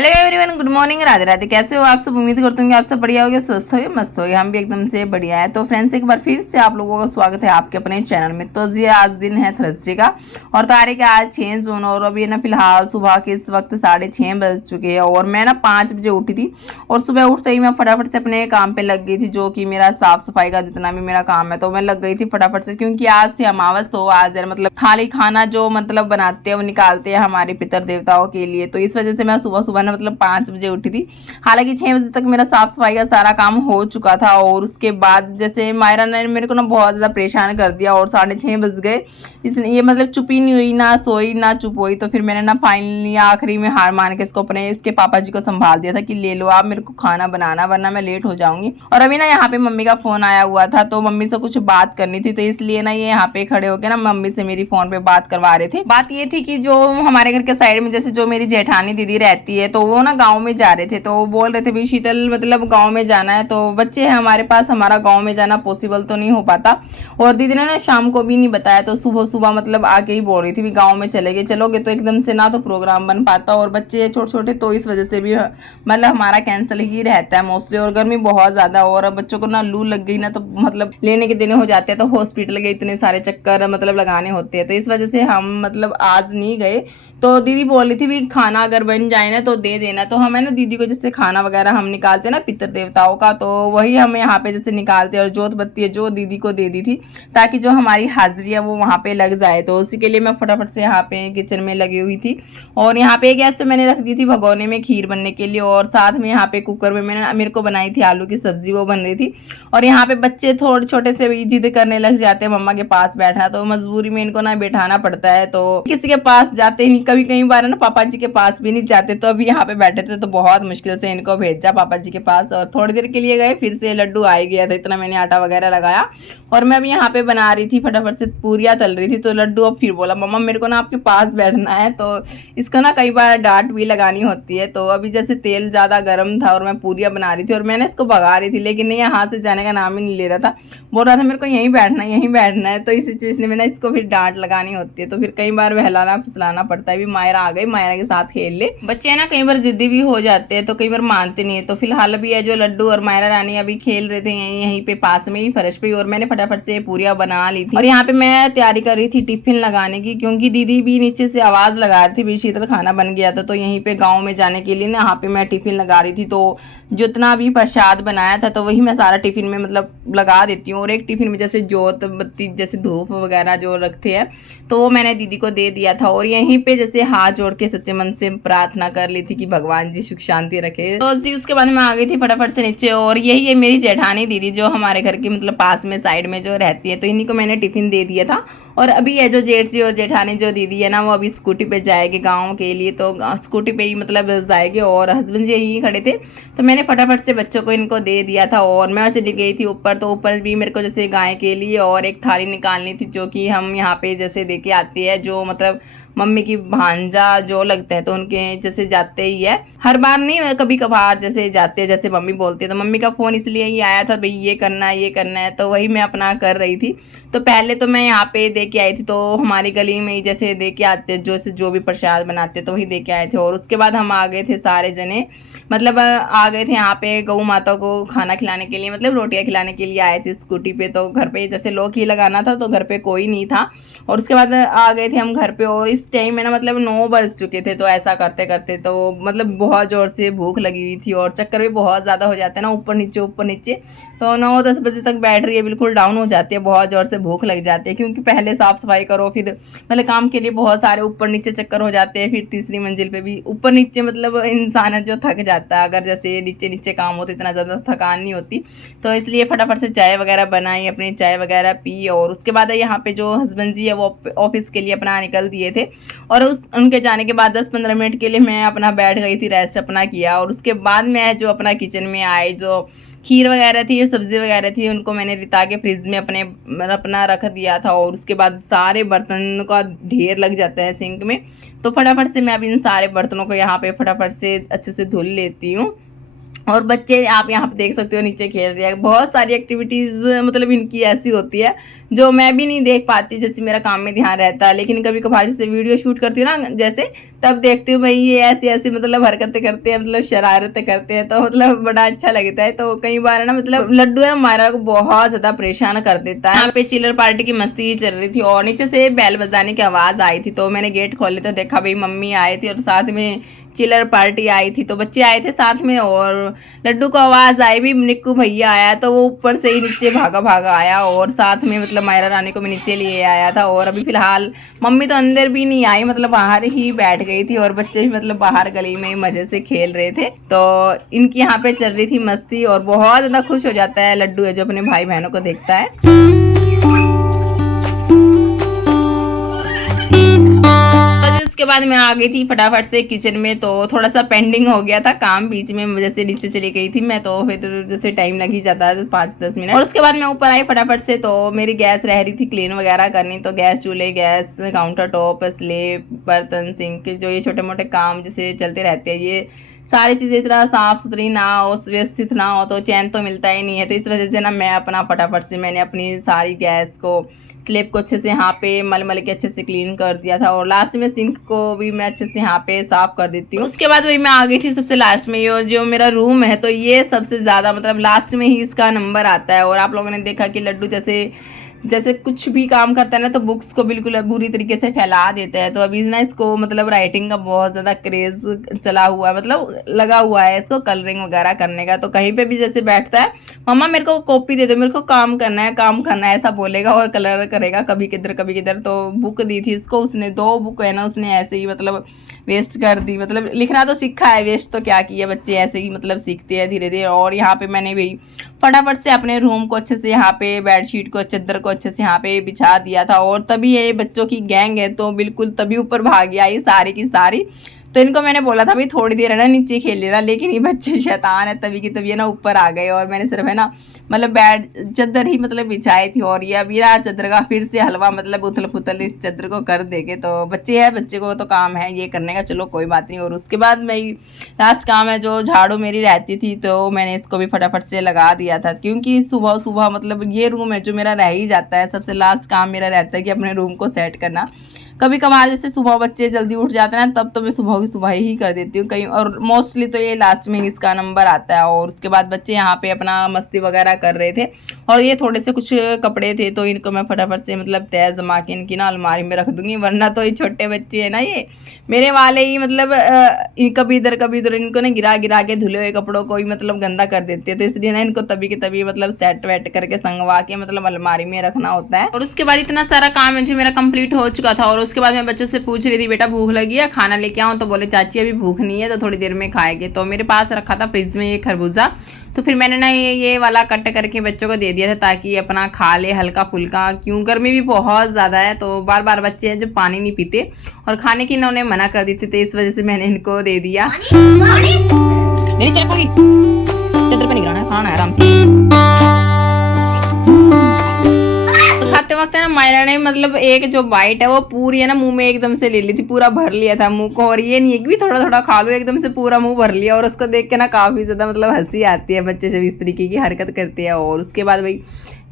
Hello everyone, good morning, Radhe Radhe. कैसे हो आप सब? उम्मीद करते हैं आप सब बढ़िया होगे, स्वस्थ होगे, मस्त होगे। हम भी एकदम से बढ़िया है। तो फ्रेंड्स, एक बार फिर से आप लोगों का स्वागत है आपके अपने चैनल में। तो जी आज दिन है थर्सडे का और तारीख है आज 6 जून और अभी ना फिलहाल सुबह के इस वक्त 6:30 बज चुके हैं और मैं ना 5 बजे उठी थी और सुबह उठते ही मैं फटाफट से अपने काम पे लग गई थी, जो कि मेरा साफ सफाई का जितना भी मेरा काम है तो मैं लग गई थी फटाफट से, क्योंकि आज थी अमावस। तो आज यार मतलब थाली खाना जो मतलब बनाते हैं वो निकालते हैं हमारे पितर देवताओं के लिए। तो इस वजह से मैं सुबह सुबह ना मतलब 5 बजे उठी थी। हालांकि 6 बजे तक मेरा साफ सफाई का सारा काम हो चुका था और उसके बाद जैसे मायरा ने मेरे को ना बहुत ज़्यादा परेशान कर दिया और 6:30 बज गए। इसलिए ये मतलब चुप ही नहीं हुई, ना सोई ना चुप हुई। तो फिर मैंने ना फाइनली आखिरी में हार मान के इसको अपने इसके पापा जी को संभाल दिया था कि ले लो आप, मेरे को खाना बनाना वरना मैं लेट हो जाऊंगी। और अभी ना यहाँ पे मम्मी का फोन आया हुआ था तो मम्मी से कुछ बात करनी थी, तो इसलिए ना ये यहाँ पे खड़े होकर ना मम्मी से मेरी फोन पे बात करवा रहे थे। बात ये थी कि जो हमारे घर के साइड में जैसे जो मेरी जेठानी दीदी रहती है तो वो ना गाँव में जा रहे थे। तो वो बोल रहे थे भाई शीतल मतलब गाँव में जाना है, तो बच्चे हैं हमारे पास, हमारा गाँव में जाना पॉसिबल तो नहीं हो पाता। और दीदी ने ना शाम को भी नहीं बताया, तो सुबह सुबह मतलब आके ही बोल रही थी भी गाँव में चलोगे तो एकदम से ना तो प्रोग्राम बन पाता और बच्चे छोटे छोटे, तो इस वजह से भी मतलब हमारा कैंसिल ही रहता है मोस्टली। और गर्मी बहुत ज़्यादा और बच्चों को ना लू लग गई ना तो मतलब लेने के दिन हो जाते हैं, तो हॉस्पिटल के इतने सारे चक्कर मतलब लगाने होते हैं, तो इस वजह से हम मतलब आज नहीं गए। तो दीदी बोल रही थी भी खाना अगर बन जाए ना तो दे देना। तो हमें ना दीदी को जैसे खाना वगैरह हम निकालते हैं ना पितर देवताओं का, तो वही हम यहाँ पे जैसे निकालते हैं और जोत बत्ती है जो दीदी को दे दी थी ताकि जो हमारी हाजिरी है वो वहाँ पे लग जाए। तो उसी के लिए मैं फटाफट से यहाँ पे किचन में लगी हुई थी और यहाँ पे गैस पे मैंने रख दी थी भगोने में खीर बनने के लिए और साथ में यहाँ पे कुकर में मैंने मेरे को बनाई थी आलू की सब्जी, वो बन रही थी। और यहाँ पे बच्चे थोड़े छोटे से भी जिद करने लग जाते हैं मम्मा के पास बैठना, तो मजबूरी में इनको ना बैठाना पड़ता है। तो किसी के पास जाते नहीं, कभी कई बार ना पापा जी के पास भी नहीं जाते। तो अभी यहाँ पे बैठे थे तो बहुत मुश्किल से इनको भेजा पापा जी के पास और थोड़ी देर के लिए गए, फिर से लड्डू आ ही गया था, इतना मैंने आटा वगैरह लगाया। और मैं अभी यहाँ पे बना रही थी फटाफट से पूरियाँ तल रही थी, तो लड्डू अब फिर बोला मम्मा मेरे को ना आपके पास बैठना है। तो इसका ना कई बार डांट भी लगानी होती है। तो अभी जैसे तेल ज़्यादा गर्म था और मैं पूरियाँ बना रही थी और मैंने इसको भगा रही थी, लेकिन नहीं यहाँ से जाने का नाम ही नहीं ले रहा था, बोल रहा था मेरे को यहीं बैठना है यहीं बैठना है। तो इस सिचुएशन में ना इसको फिर डांट लगानी होती है, तो फिर कई बार बहलाना फुसलाना पड़ता है। भी मायरा आ गई, मायरा के साथ खेल ले। बच्चे है ना कई बार जिद्दी भी हो जाते हैं तो कई बार मानते नहीं है। तो फिलहाल अभी है जो लड्डू और मायरा रानी अभी खेल रहे थे यहीं पे पास में ही फर्श पे, और मैंने फटाफट से पूरियाँ बना ली थी। और यहाँ पे मैं तैयारी कर रही थी टिफिन लगाने की, क्योंकि दीदी भी नीचे से आवाज लगा रही थी भी शीतल खाना बन गया था। तो यहीं पे गाँव में जाने के लिए ना यहाँ पे मैं टिफिन लगा रही थी। तो जितना भी प्रसाद बनाया था तो वही मैं सारा टिफिन में मतलब लगा देती हूँ। और एक टिफिन में जैसे जोत बत्ती जैसे धूप वगैरह जो रखते हैं तो वो मैंने दीदी को दे दिया था। और यहीं पे जैसे हाथ जोड़ के सच्चे मन से प्रार्थना कर ली थी कि भगवान जी सुख शांति रखे। तो जी उसके बाद मैं आ गई थी फटाफट से नीचे। और यही है मेरी जेठानी दीदी जो हमारे घर की मतलब पास में साइड में जो रहती है, तो इन्हीं को मैंने टिफिन दे दिया था। और अभी है जो जेठ जी और जेठानी जो दीदी है ना वो अभी स्कूटी पे जाएगी गाँव के लिए, तो स्कूटी पे ही मतलब जाएगी और हस्बैंड जी यहीं खड़े थे। तो मैंने फटाफट से बच्चों को इनको दे दिया था और मैं चली गई थी ऊपर। तो ऊपर भी मेरे को जैसे गाय के लिए और एक थाली निकालनी थी जो कि हम यहाँ पे जैसे दे के आती है, जो मतलब मम्मी की भांजा जो लगते हैं तो उनके जैसे जाते ही है, हर बार नहीं कभी कभार जैसे जाते हैं जैसे मम्मी बोलती है। तो मम्मी का फ़ोन इसलिए ही आया था भाई ये करना है ये करना है, तो वही मैं अपना कर रही थी। तो पहले तो मैं यहाँ पे दे के आई थी, तो हमारी गली में ही जैसे दे के आते जो भी प्रसाद बनाते तो वही दे के आए थे। और उसके बाद हम आ गए थे सारे जने, मतलब आ गए थे यहाँ पे गऊ माता को खाना खिलाने के लिए, मतलब रोटियां खिलाने के लिए आए थे स्कूटी पे। तो घर पे जैसे लोग ही लगाना था तो घर पे कोई नहीं था। और उसके बाद आ गए थे हम घर पे और इस टाइम में ना मतलब 9 बज चुके थे। तो ऐसा करते करते तो मतलब बहुत ज़ोर से भूख लगी हुई थी और चक्कर भी बहुत ज़्यादा हो जाते हैं ना ऊपर नीचे। तो 9-10 बजे तक बैटरी है बिल्कुल डाउन हो जाती है, बहुत ज़ोर से भूख लग जाती है, क्योंकि पहले साफ़ सफाई करो फिर मतलब काम के लिए बहुत सारे ऊपर नीचे चक्कर हो जाते हैं। फिर तीसरी मंजिल पे भी ऊपर नीचे मतलब इंसान जो थक जाता है, अगर जैसे नीचे नीचे काम होते इतना ज़्यादा थकान नहीं होती। तो इसलिए फटाफट से चाय वगैरह बनाई, अपनी चाय वगैरह पी। और उसके बाद यहाँ पे जो हस्बैंड जी है वो ऑफिस के लिए अपना निकल दिए थे और उनके जाने के बाद 10-15 मिनट के लिए मैं अपना बैठ गई थी, रेस्ट अपना किया। और उसके बाद मैं जो अपना किचन में आई, जो खीर वगैरह थी सब्ज़ी वगैरह थी उनको मैंने रिता के फ्रिज में अपना रख दिया था। और उसके बाद सारे बर्तन का ढेर लग जाता है सिंक में, तो फटाफट से मैं अब इन सारे बर्तनों को यहाँ पे फटाफट से अच्छे से धुल लेती हूँ। और बच्चे आप यहाँ पे देख सकते हो नीचे खेल रहे हैं, बहुत सारी एक्टिविटीज़ मतलब इनकी ऐसी होती है जो मैं भी नहीं देख पाती, जैसे मेरा काम में ध्यान रहता है। लेकिन कभी कभार जैसे वीडियो शूट करती हूँ ना जैसे, तब देखती हूँ भाई ये ऐसी ऐसी मतलब हरकतें करते हैं, मतलब शरारतें करते हैं, तो मतलब बड़ा अच्छा लगता है। तो कई बार ना मतलब लड्डू है मायरा को बहुत ज्यादा परेशान कर देता है। यहाँ पे चिलर पार्टी की मस्ती चल रही थी और नीचे से बेल बजाने की आवाज आई थी, तो मैंने गेट खोले तो देखा भाई मम्मी आए थे और साथ में चिलर पार्टी आई थी, तो बच्चे आए थे साथ में। और लड्डू को आवाज आई भी निक्कू भैया आया, तो वो ऊपर से ही नीचे भागा भागा आया और साथ में मतलब मायरा रानी को मैं नीचे लिए आया था। और अभी फिलहाल मम्मी तो अंदर भी नहीं आई, मतलब बाहर ही बैठ गई थी और बच्चे भी मतलब बाहर गली में ही मजे से खेल रहे थे। तो इनकी यहाँ पे चल रही थी मस्ती और बहुत ज्यादा खुश हो जाता है लड्डू है जो अपने भाई बहनों को देखता है। उसके बाद मैं आ गई थी फटाफट से किचन में, तो थोड़ा सा पेंडिंग हो गया था काम, बीच में जैसे नीचे चली गई थी मैं, तो फिर जैसे टाइम लग ही जाता है 5-10 मिनट। और उसके बाद मैं ऊपर आई फटाफट से, तो मेरी गैस रह रही थी क्लीन वगैरह करनी, तो गैस चूल्हे, गैस काउंटर टॉप, स्लेब, बर्तन, सिंक, जो ये छोटे मोटे काम जैसे चलते रहते हैं, ये सारी चीज़ें इतना साफ सुथरी ना हो, व्यवस्थित ना हो, तो चैन तो मिलता ही नहीं है। तो इस वजह से ना मैं अपना फटाफट से मैंने अपनी सारी गैस को, स्लेब को अच्छे से यहाँ पे मल मल के अच्छे से क्लीन कर दिया था और लास्ट में सिंक को भी मैं अच्छे से यहाँ पे साफ कर देती हूँ। उसके बाद वही मैं आ गई थी सबसे लास्ट में, ये जो मेरा रूम है, तो ये सबसे ज़्यादा मतलब लास्ट में ही इसका नंबर आता है। और आप लोगों ने देखा कि लड्डू जैसे जैसे कुछ भी काम करता है ना, तो बुक्स को बिल्कुल बुरी तरीके से फैला देता है। तो अभी ना इसको मतलब राइटिंग का बहुत ज़्यादा क्रेज चला हुआ है, मतलब लगा हुआ है इसको कलरिंग वगैरह करने का। तो कहीं पे भी जैसे बैठता है, मम्मा मेरे को कॉपी दे दो, मेरे को काम करना है, काम करना है, ऐसा बोलेगा और कलर करेगा कभी किधर कभी किधर। तो बुक दी थी इसको उसने, 2 बुक है ना उसने ऐसे ही मतलब वेस्ट कर दी। मतलब लिखना तो सीखा है, वेस्ट तो क्या किया, बच्चे ऐसे ही मतलब सीखते हैं धीरे धीरे। और यहाँ पे मैंने भी फटाफट से अपने रूम को अच्छे से यहाँ पे बेडशीट को, चादर को अच्छे से यहाँ पे बिछा दिया था। और तभी ये बच्चों की गैंग है, तो बिल्कुल तभी ऊपर भागी आई सारी की सारी। तो इनको मैंने बोला था भाई थोड़ी देर है ना नीचे खेल लेना, लेकिन ये बच्चे शैतान है, तभी की तभी है ना ऊपर आ गए। और मैंने सिर्फ है ना मतलब बेड चादर ही मतलब बिछाई थी। और ये अभी ना चादर का फिर से हलवा मतलब उथल पुथल इस चादर को कर देंगे। तो बच्चे हैं, बच्चे को तो काम है ये करने का, चलो कोई बात नहीं। और उसके बाद मेरी लास्ट काम है जो झाड़ू मेरी रहती थी, तो मैंने इसको भी फटाफट से लगा दिया था, क्योंकि सुबह सुबह मतलब ये रूम है जो मेरा रह ही जाता है, सबसे लास्ट काम मेरा रहता है कि अपने रूम को सेट करना। कभी कभार जैसे सुबह बच्चे जल्दी उठ जाते हैं तब तो मैं सुबह की सुबह ही कर देती हूँ कहीं, और मोस्टली तो ये लास्ट में इसका नंबर आता है। और उसके बाद बच्चे यहाँ पे अपना मस्ती वगैरह कर रहे थे और ये थोड़े से कुछ कपड़े थे, तो इनको मैं फटाफट से मतलब तय जमा के इनकी ना अलमारी में रख दूंगी, वरना तो ये छोटे बच्चे हैं ना, ये मेरे वाले ही मतलब कभी इधर इनको ना गिरा गिरा के धुले हुए कपड़ों को ही मतलब गंदा कर देते हैं। तो इसलिए ना इनको तभी के तभी मतलब सेट वेट करके संगवा के मतलब अलमारी में रखना होता है। और उसके बाद इतना सारा काम है जो मेरा कंप्लीट हो चुका था। और उसके बाद मैं बच्चों से पूछ रही थी बेटा भूख लगी है, खाना लेके आऊँ, तो बोले चाची अभी भूख नहीं है, तो थोड़ी देर में खाएंगे। तो मेरे पास रखा था फ्रिज में ये खरबूजा, तो फिर मैंने ना ये वाला कट करके बच्चों को दे दिया था ताकि ये अपना खा ले हल्का फुल्का, क्यों गर्मी भी बहुत ज़्यादा है। तो बार बार बच्चे हैं जो पानी नहीं पीते और खाने की इन्होंने मना कर दी थी, तो इस वजह से मैंने इनको दे दिया। नहीं चल पूरी चदर पे नहीं गिराना, खाना है आराम से। खाते वक्त है ना मायरा ने मतलब एक जो बाइट है वो पूरी है ना मुंह में एकदम से ले ली थी, पूरा भर लिया था मुंह को। और ये नहीं है कि भी थोड़ा थोड़ा खा लो, एकदम से पूरा मुंह भर लिया। और उसको देख के ना काफी ज्यादा मतलब हंसी आती है, बच्चे जब इस तरीके की हरकत करते हैं। और उसके बाद भाई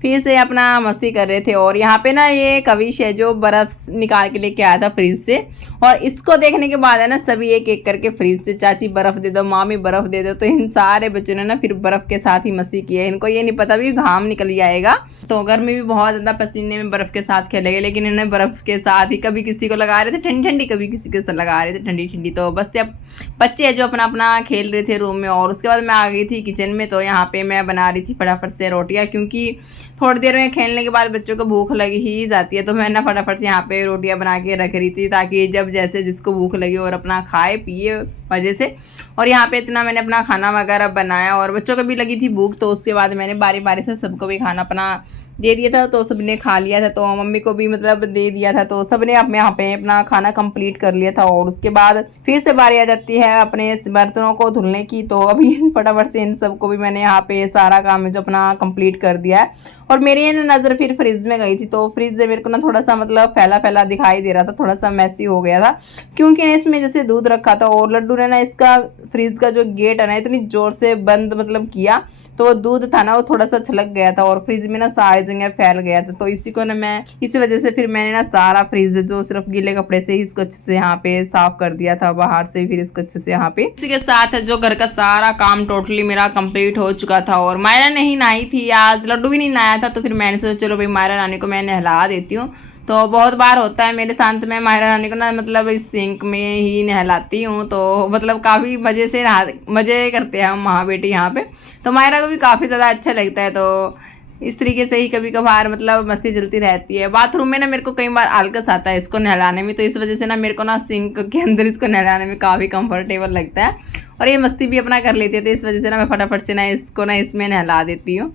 फिर से अपना मस्ती कर रहे थे। और यहाँ पे ना ये कविश है जो बर्फ निकाल के लेके आया था फ्रिज से, और इसको देखने के बाद है ना सभी एक एक करके फ्रिज से चाची बर्फ दे दो, मामी बर्फ दे दो। तो इन सारे बच्चों ने ना फिर बर्फ के साथ ही मस्ती की है। इनको ये नहीं पता भी घाम निकल जाएगा, तो गर्मी भी बहुत ज़्यादा पसीने में बर्फ के साथ खेलेंगे, लेकिन इन्हें बर्फ के साथ ही कभी किसी को लगा रहे थे ठंडी ठंडी, कभी किसी के साथ लगा रहे थे ठंडी ठंडी। तो बस अब बच्चे जो अपना अपना खेल रहे थे रूम में। और उसके बाद मैं आ गई थी किचन में, तो यहाँ पे मैं बना रही थी फटाफट से रोटियाँ, क्योंकि थोड़ी देर में खेलने के बाद बच्चों को भूख लगी ही जाती है। तो मैं ना फटाफट से यहाँ पे रोटियां बना के रख रही थी ताकि जब जैसे जिसको भूख लगी और अपना खाए पिए मज़े से। और यहाँ पे इतना मैंने अपना खाना वगैरह बनाया और बच्चों को भी लगी थी भूख, तो उसके बाद मैंने बारी बारी से सबको भी खाना अपना दे दिया था। तो सबने खा लिया था, तो मम्मी को भी मतलब दे दिया था, तो सबने अपने यहाँ पे अपना खाना कंप्लीट कर लिया था। और उसके बाद फिर से बारी आ जाती है अपने बर्तनों को धुलने की। तो अभी फटाफट से इन सबको भी मैंने यहाँ पे सारा काम जो अपना कंप्लीट कर दिया है। और मेरी नज़र फिर फ्रिज में गई थी, तो फ्रिज से मेरे को ना थोड़ा सा मतलब फैला फैला दिखाई दे रहा था, थोड़ा सा मैसी हो गया था, क्योंकि ना इसमें जैसे दूध रखा था और लड्डू ने ना इसका फ्रिज का जो गेट है ना इतनी जोर से बंद मतलब किया, तो वो दूध था ना वो थोड़ा सा छलक गया था और फ्रिज में ना सारे जगह फैल गया था। तो इसी को ना मैं इसी वजह से फिर मैंने ना सारा फ्रिज जो सिर्फ गीले कपड़े से ही इसको अच्छे से यहाँ पे साफ कर दिया था बाहर से, फिर इसको अच्छे से यहाँ पे। इसी के साथ जो घर का सारा काम टोटली मेरा कंप्लीट हो चुका था। और मायरा नहीं नहाई थी आज, लड्डू भी नहीं नहाया था, तो फिर मैंने सोचा चलो भाई मायरा रानी को मैं नहला देती हूँ। तो बहुत बार होता है मेरे साथ में मायरा रानी को ना मतलब इस सिंक में ही नहलाती हूँ, तो मतलब काफ़ी मज़े से मज़े करते हैं हम माँ बेटी यहाँ पे। तो मायरा को भी काफ़ी ज़्यादा अच्छा लगता है। तो इस तरीके से ही कभी कभार मतलब मस्ती चलती रहती है। बाथरूम में ना मेरे को कई बार आलकस आता है इसको नहलाने में, तो इस वजह से ना मेरे को ना सिंक के अंदर इसको नहलाने में काफ़ी कंफर्टेबल लगता है। और ये मस्ती भी अपना कर लेती है, तो इस वजह से ना मैं फटाफट से ना इसको ना इसमें नहला देती हूँ।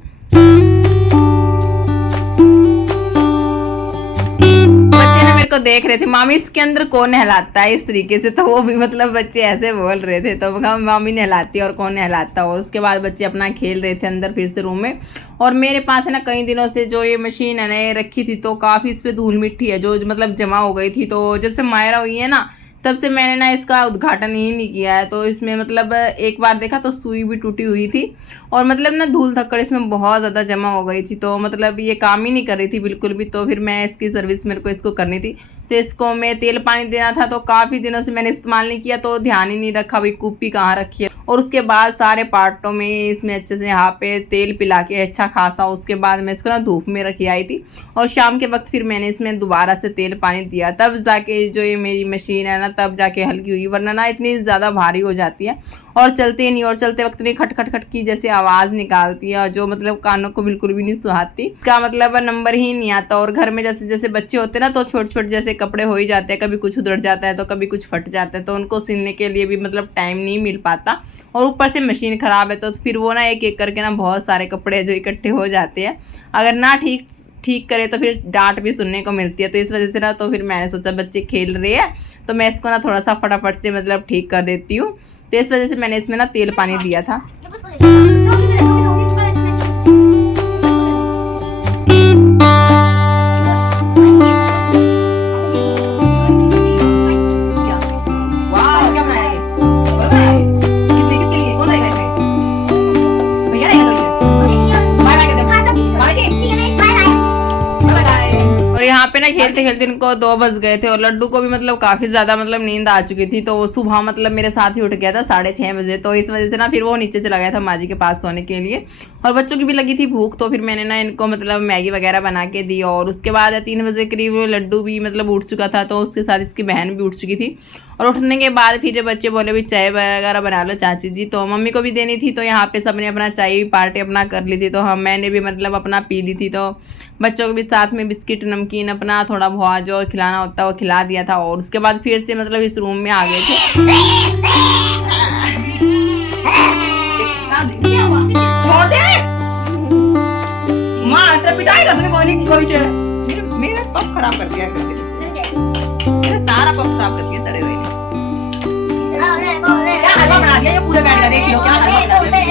को देख रहे थे मामी इसके अंदर कौन नहलाता है इस तरीके से, तो वो भी मतलब बच्चे ऐसे बोल रहे थे। तो मामी नहलाती है और कौन नहलाता। और उसके बाद बच्चे अपना खेल रहे थे अंदर फिर से रूम में। और मेरे पास है ना कई दिनों से जो ये मशीन है ना ये रखी थी, तो काफ़ी इस पर धूल मिट्टी है जो मतलब जमा हो गई थी। तो जब से मायरा हुई है ना तब से मैंने ना इसका उद्घाटन ही नहीं किया है। तो इसमें मतलब एक बार देखा तो सुई भी टूटी हुई थी और मतलब ना धूल धक्कड़ इसमें बहुत ज़्यादा जमा हो गई थी। तो मतलब ये काम ही नहीं कर रही थी बिल्कुल भी। तो फिर मैं इसकी सर्विस मेरे को इसको करनी थी, तो इसको मैं तेल पानी देना था। तो काफ़ी दिनों से मैंने इस्तेमाल नहीं किया, तो ध्यान ही नहीं रखा भाई कुप्पी कहाँ रखी है। और उसके बाद सारे पार्टों में इसमें अच्छे से यहाँ पे तेल पिला के अच्छा खासा उसके बाद मैं इसको ना धूप में रखी आई थी। और शाम के वक्त फिर मैंने इसमें दोबारा से तेल पानी दिया, तब जाके जो ये मेरी मशीन है ना तब जाके हल्की हुई, वरना ना इतनी ज़्यादा भारी हो जाती है और चलती नहीं। और चलते वक्त नहीं खट खट खट की जैसे आवाज़ निकालती है जो मतलब कानों को बिल्कुल भी नहीं सुहाती, इसका मतलब नंबर ही नहीं आता। और घर में जैसे जैसे बच्चे होते हैं ना तो छोटे छोटे जैसे कपड़े हो ही जाते हैं, कभी कुछ उधड़ जाता है तो कभी कुछ फट जाता है, तो उनको सिलने के लिए भी मतलब टाइम नहीं मिल पाता। और ऊपर से मशीन ख़राब है तो फिर वो ना एक एक करके ना बहुत सारे कपड़े जो इकट्ठे हो जाते हैं, अगर ना ठीक करे तो फिर डांट भी सुनने को मिलती है। तो इस वजह से ना तो फिर मैंने सोचा बच्चे खेल रहे हैं तो मैं इसको ना थोड़ा सा फटाफट से मतलब ठीक कर देती हूँ। तो इस वजह से मैंने इसमें ना तेल पानी दिया था। यहाँ पे ना खेलते खेलते इनको 2 बज गए थे और लड्डू को भी मतलब काफ़ी ज़्यादा मतलब नींद आ चुकी थी। तो वो सुबह मतलब मेरे साथ ही उठ गया था 6:30 बजे। तो इस वजह से ना फिर वो नीचे चला गया था माँ जी के पास सोने के लिए। और बच्चों की भी लगी थी भूख, तो फिर मैंने ना इनको मतलब मैगी वगैरह बना के दी। और उसके बाद 3 बजे करीब लड्डू भी मतलब उठ चुका था, तो उसके साथ इसकी बहन भी उठ चुकी थी। और उठने के बाद फिर बच्चे बोले भी चाय वगैरह बना लो चाची जी, तो मम्मी को भी देनी थी। तो यहाँ पे सबने अपना चाय पार्टी अपना कर ली थी, तो हम मैंने भी मतलब अपना पी ली थी। तो बच्चों को भी साथ में बिस्किट नमकीन अपना थोड़ा बहुत जो खिलाना होता है वो खिला दिया था। और उसके बाद फिर से मतलब इस रूम में आ गए थे। मेरा पप खराब कर दिया, सारा पप खराब कर दिया सड़े हुए ने। क्या हलवा बना दिया ये पूरे बैठ का, देख लो क्या हलवा बना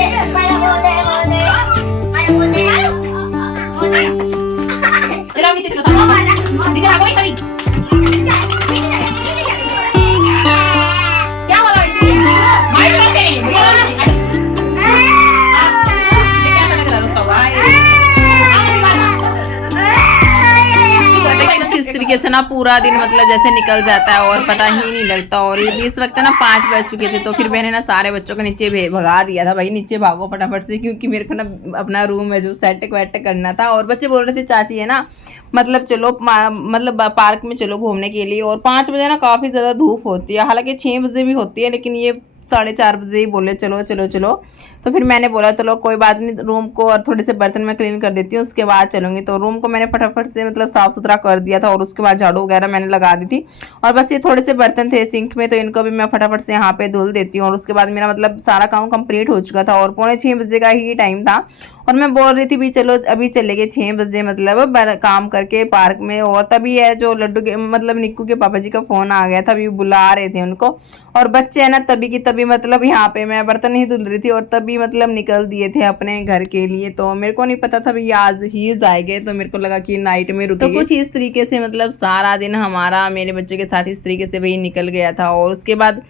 तरीके से ना पूरा दिन मतलब जैसे निकल जाता है और पता ही नहीं लगता। और ये भी इस वक्त ना 5 बज चुके थे। तो फिर मैंने ना सारे बच्चों को नीचे भगा दिया था, भाई नीचे भागो फटाफट से, क्योंकि मेरे को ना अपना रूम में जो सेट वेट करना था। और बच्चे बोल रहे थे चाची है ना मतलब चलो मतलब पार्क में चलो घूमने के लिए। और 5 बजे ना काफ़ी ज़्यादा धूप होती है, हालांकि 6 बजे भी होती है, लेकिन ये 4:30 बजे ही बोले चलो चलो चलो। तो फिर मैंने बोला चलो कोई बात नहीं, रूम को और थोड़े से बर्तन में क्लीन कर देती हूँ उसके बाद चलूँगी। तो रूम को मैंने फटाफट से मतलब साफ़ सुथरा कर दिया था और उसके बाद झाड़ू वगैरह मैंने लगा दी थी। और बस ये थोड़े से बर्तन थे सिंक में, तो इनको भी मैं फटाफट से यहाँ पे धुल देती हूँ। और उसके बाद मेरा मतलब सारा काम कंप्लीट हो चुका था और 5:45 बजे का ही टाइम था। और मैं बोल रही थी भी चलो अभी चले गए 6 बजे मतलब काम करके पार्क में। और तभी है जो लड्डू के मतलब निक्कू के पापा जी का फ़ोन आ गया था, अभी बुला रहे थे उनको। और बच्चे है ना तभी की तभी मतलब यहाँ पे मैं बर्तन ही धुल रही थी और तभी मतलब निकल दिए थे अपने घर के लिए। तो मेरे को नहीं पता था भाई आज ही जाएंगे, तो मेरे को लगा कि नाइट में रुकेंगे। तो कुछ इस तरीके से मतलब सारा दिन हमारा मेरे बच्चे के साथ इस तरीके से भाई निकल गया था। और उसके बाद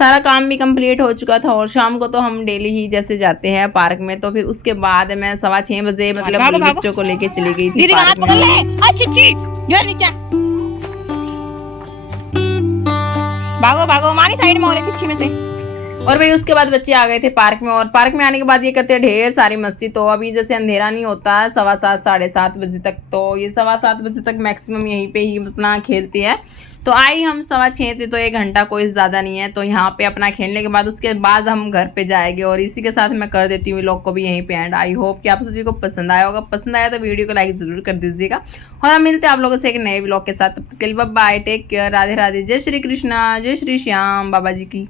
सारा काम भी कंप्लीट हो चुका था और शाम को तो हम डेली ही जैसे जाते हैं पार्क में। तो फिर उसके बाद मैं 6:15 बजे मतलब बच्चों को लेके चली गई थी पार्क में। भागो भागो मानी साइड में होले छिछी में से। और भाई उसके बाद बच्चे आ गए थे पार्क में और पार्क में आने के बाद ये करते हैं ढेर सारी मस्ती। तो अभी जैसे अंधेरा नहीं होता 7:15 7:30 बजे तक, तो ये 7:15 बजे तक मैक्सिमम यहीं पे ही अपना खेलते हैं। तो आई हम 6:15 थे, तो 1 घंटा कोई ज़्यादा नहीं है। तो यहाँ पे अपना खेलने के बाद उसके बाद हम घर पे जाएंगे और इसी के साथ मैं कर देती हूँ व्लॉग को भी यहीं पे एंड। आई होप कि आप सभी को पसंद आया होगा। पसंद आया तो वीडियो को लाइक ज़रूर कर दीजिएगा और हम मिलते हैं आप लोगों से एक नए व्लॉग के साथ। तब तक के लिए bye, take care, Radhe Radhe, जय श्री कृष्णा, जय श्री श्याम बाबा जी की।